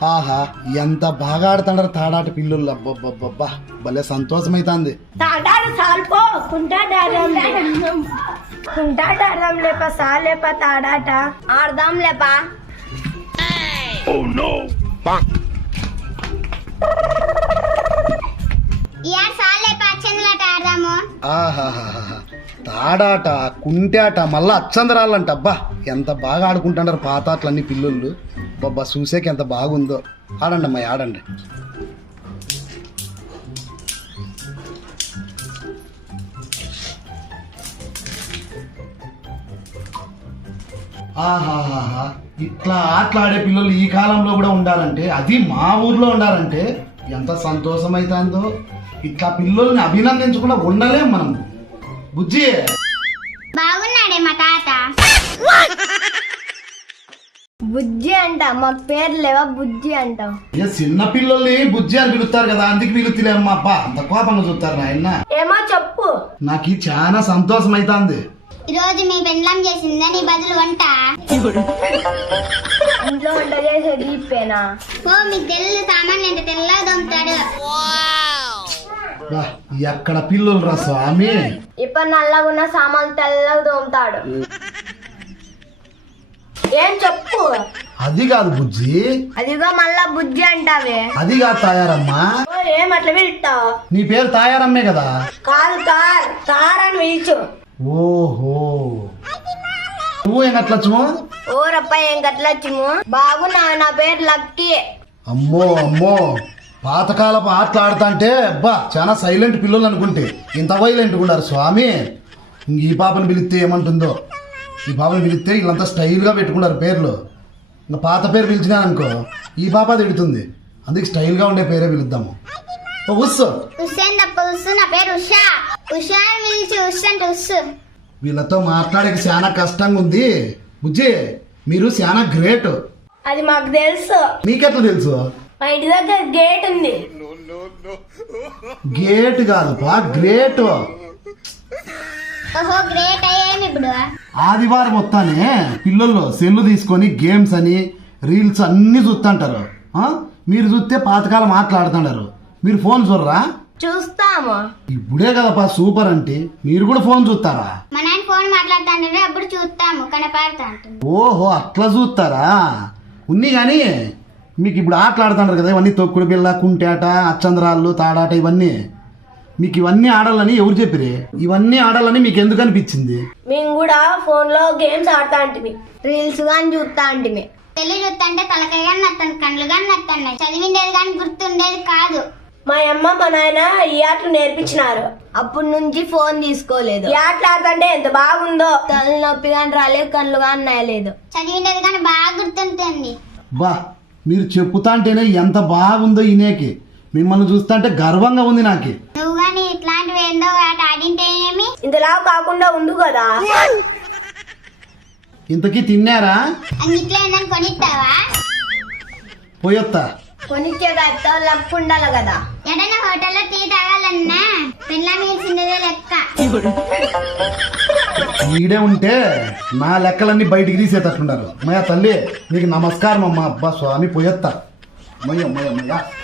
ఆహా ఎంత బాగా ఆడుతుండ్రు తాడాట పిల్లుళ్ళు. అబ్బబ్బబ్బా భలే సంతోషమైతాంది. తాడాడు సాల్పో కుంటాడాడదాం లేప సాలేప తాడాట ఆడదాం లేప. ఆహాహా తాడాట కుంటాట మళ్ళా అచ్చందరాలంట. అబ్బా ఎంత బాగా ఆడుకుంటున్నారు పాత ఆటలన్నీ పిల్లుళ్ళు. బాబా చూసేకి ఎంత బాగుందో. ఆడండి అమ్మాయి ఆడండి. ఆహాహా ఇట్లా ఆటలాడే పిల్లలు ఈ కాలంలో కూడా ఉండాలంటే, అది మా ఊర్లో ఉండాలంటే ఎంత సంతోషం అవుతుందో. ఇట్లా పిల్లల్ని అభినందించకుండా ఉండలేం మనం. బుజ్జి బాగున్నాడే మా తాత. బుజ్జి అంట, మాకు పేరు లేవా బుజ్జి అంటాం. ఇక చిన్న పిల్లల్ని బుజ్జి అని పిలుస్తారు కదా, అందుకు పిలుతులేమ్మా. అబ్బా అంత కోపంగా చూస్తారు నాయన. ఏమో చెప్పు. నాకు చాలా సంతోషం అవుతుంది. ఈ రోజు మీ పెండ్లం చేసిందా నీ బదులు వంట? ఇంట్లో వంట చేసేది ఇప్పేనా? ఓ మీకు తెల్ల సామాన్లు ఎంత తెల్లగా దొమ్ముతాడు. బా, ఎక్కడ పిల్లలు రా స్వామి. ఇప్పుడు నల్లగున్న సామాన్లు తెల్లగా తోముతాడు. ఏం చెప్పు. అది కాదు బుజ్జి. అదిగో మళ్ళా బుజ్జి అంటావే. అది కాదు తాయారమ్మా. ఏం అట్లా పిలుస్తావు? నీ పేరు తాయారమ్మే కదా. కాదు కార్ అని పిలుచు. ఓహో నువ్వు ఏం అట్లచ్చు? ఓరప్ప ఏం గట్లొచ్చిము. బాగున్నా, నా పేరు లక్కీ. అమ్మో అమ్మో పాతకాలపు ఆటలు ఆడుతుంటే అబ్బా చాలా సైలెంట్ పిల్లలు అనుకుంటే ఇంత వైలెంట్ ఉన్నారు స్వామి. ఈ పాపను పిలిస్తే ఏమంటుందో. ఈ పాపను పిలిస్తే వీళ్ళంతా స్టైల్గా పెట్టుకున్నారు పేర్లు. ఇంకా పాత పేరు పిలిచినాను అనుకో ఈ పాప తిడుతుంది. అందుకే స్టైల్గా ఉండే పేరే పిలుద్దాము. ఉస్సు ఉస్సేన్ తప్ప ఉస్సు. నా పేరు ఉషా. ఉషా అని పిలిచి ఉస్సు అంటే ఉస్సు. వీళ్ళతో మాట్లాడేకి చాలా కష్టంగా ఉంది. బుజ్జి మీరు చాలా గ్రేట్. అది మాకు తెలుసు. మీకెట్లా తెలుసు? మా ఇంటి దగ్గర గేట్ ఉంది. గేట్ కాదు బా గ్రేట్. ఓహో గ్రేట్ అయ్యేమి ఇప్పుడు. ఆదివారం మొత్తానే పిల్లల్లో సెల్లు తీసుకొని గేమ్స్ అని రీల్స్ అన్ని చూస్తుంటారు. మీరు చూస్తే పాతకాలం మాట్లాడుతుంటారు. మీరు ఫోన్ చూడరా? చూస్తాము. ఇప్పుడే కదపా సూపర్ అంటే. మీరు కూడా ఫోన్ చూస్తారా? మా నాన్న ఫోన్ మాట్లాడుతుంటే అప్పుడు చూస్తాము కనపడతా ఉంటుంది. ఓహో అట్లా చూస్తారా? ఉన్ని కానీ మీకు ఇప్పుడు ఆటలాడుతుంటారు కదా, ఇవన్నీ తొక్కుడు బిళ్ళ, కుంటాట, అచ్చంద్రాళ్ళు, తాడాట, ఇవన్నీ మీకు ఇవన్నీ ఆడాలని ఎవరు చెప్పిరే? ఇవన్నీ ఆడాలని మీకు ఎందుకు అనిపించింది? మేము కూడా ఫోన్ లో గేమ్స్ ఆడతా అంటిమి, రీల్స్ గాని చూస్తా అంటిమి. పెళ్లి చూస్తుంటే తలకాయ కానీ నత్తాను, కళ్ళు కానీ నత్తాను. చదివిండేది కానీ గుర్తుండేది కాదు. మా అమ్మ మా నాయన ఈ ఆటలు నేర్పించినారు. అప్పటి నుంచి ఫోన్ తీసుకోలేదు. ఈ ఆటలు ఆడుతుంటే ఎంత బాగుందో. తల నొప్పి కానీ రాలేదు, కళ్ళు కానీ నాయలేదు. చదివిండేది కానీ బాగా గుర్తుంటుంది. బా మీరు చెప్పుతాంటేనే ఎంత బాగుందో ఇనేకి. మిమ్మల్ని చూస్తుంటే గర్వంగా ఉంది నాకు. నువ్వు కానీ ఇట్లాంటివి ఏందో ఆట ఆడింటేనేమి ఇంతలా కాకుండా ఉండు కదా. ఇంతకీ తిన్నారా? అంగిట్లో ఏందని కొనిస్తావా? పోయొత్తా. కొనిచ్చే కదా లప్పు ఉండాలి కదా. ఎడైనా హోటల్లో టీ తాగాలన్నా పెళ్ళ మీల్సిండేదే లెక్క. ఈడే ఉంటే నా లెక్కలన్నీ బయటికి తీసేటట్టున్నారు. మయ తల్లి నీకు నమస్కారం అమ్మా. అబ్బా స్వామి పోయొత్తా. మయ్య మయ్య మయ్య